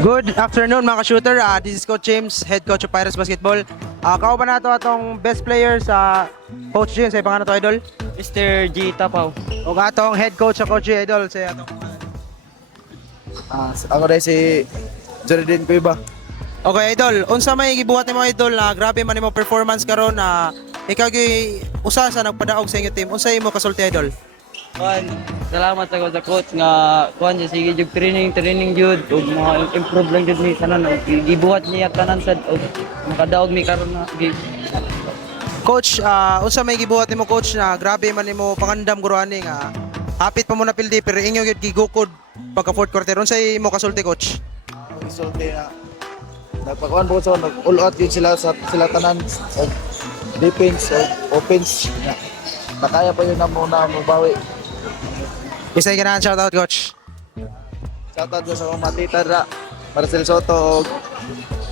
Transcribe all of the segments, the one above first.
Good afternoon mga ka-shooter. This is Coach James, head coach of Pirates Basketball. Kao ba na ito atong best player sa Coach James? Sa pangalan to idol? Mr. G Tapaw. O atong head coach sa Coach G, idol. Sa atong... Ako dahil si Jordan Cueva. Okay idol, unsa may gibuhat nimo idol na grabe man nimo performance karon na ikaw gi usa sa nagpadaog sa inyong team. Unsa imo kasulti idol? Kuan, salamat sa sa coach nga kuan siya sige jud training jud ug mga improve lang jud ni tanan ug gibuhat niya tanan sad ug makadaog mi karon na Coach, unsa may gibuhat nimo coach na grabe man nimo pangandam guruani nga hapit pa mo na pildi pero inyo gyud gigukod pagka fourth quarter. Unsa imo kasulti coach? Ang isulti na nagpakuan po sa all out yun sila sa sila tanan sa defense o offense. Nakaya pa yun na muna mabawi. Isay ganahan shoutout coach. Shoutout ko sa mga matita na Marcel Soto o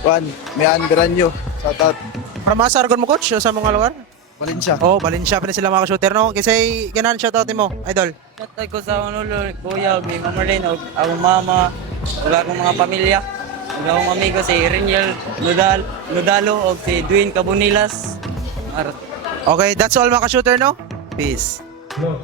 Juan Mian Beranyo. Shoutout Para masargon mo coach sa mga lugar? Valencia. Oh, Valencia pa na sila mga shooter no. Kisay ganahan shoutout mo, idol. Shoutout ko sa ulo kuya ug mi Mama Marlene ug akong mama ug akong mga pamilya ug akong amigo si Reniel Nudalo ug si Dwayne Cabonilas. Okay, that's all mga shooter no. Peace. No.